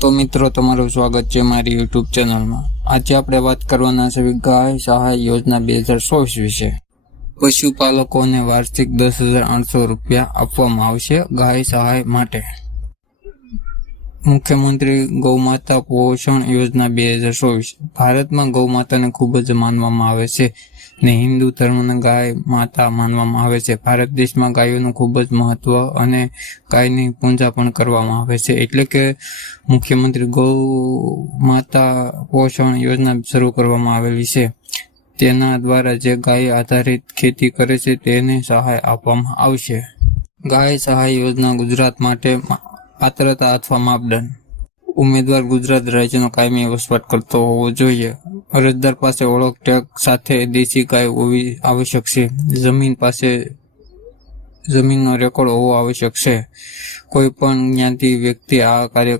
તો મિત્રો, તમારું સ્વાગત છે મારી યુટ્યુબ ચેનલમાં. આજે આપણે વાત કરવાના છે ગાય સહાય યોજના બે હજાર ચોવીસ વિશે. પશુપાલકોને વાર્ષિક દસ હજાર આઠસો રૂપિયા આપવામાં આવશે ગાય સહાય માટે. મુખ્યમંત્રી ગૌમાતા પોષણ યોજના બે હજાર ચોવીસ. ભારતમાં ગૌમાતાને ખૂબ જ માનવામાં આવે છે ને હિન્દુ ધર્મને ગાય માતા માનવામાં આવે છે. ભારત દેશમાં ગાયોનું ખૂબ જ મહત્વ અને ગાયની પૂજા પણ કરવામાં આવે છે. એટલે કે મુખ્યમંત્રી ગૌ માતા પોષણ યોજના શરૂ કરવામાં આવેલી છે. તેના દ્વારા જે ગાય આધારિત ખેતી કરે છે તેને સહાય આપવામાં આવશે. ગાય સહાય યોજના ગુજરાત માટે પાત્રતા અથવા માપદંડ? ઉમેદવાર ગુજરાત રાજ્યનો કાયમી વસવાટ કરતો હોવો જોઈએ. અરજદાર પાસે ઓળખ, ટેગ સાથે દેશી ગાય હોવી આવશ્યક છે. જમીન પાસે જમીનનો રેકોર્ડ હોવો આવશ્યક છે. કોઈ પણ જ્ઞાતિ વ્યક્તિ આ કાર્ય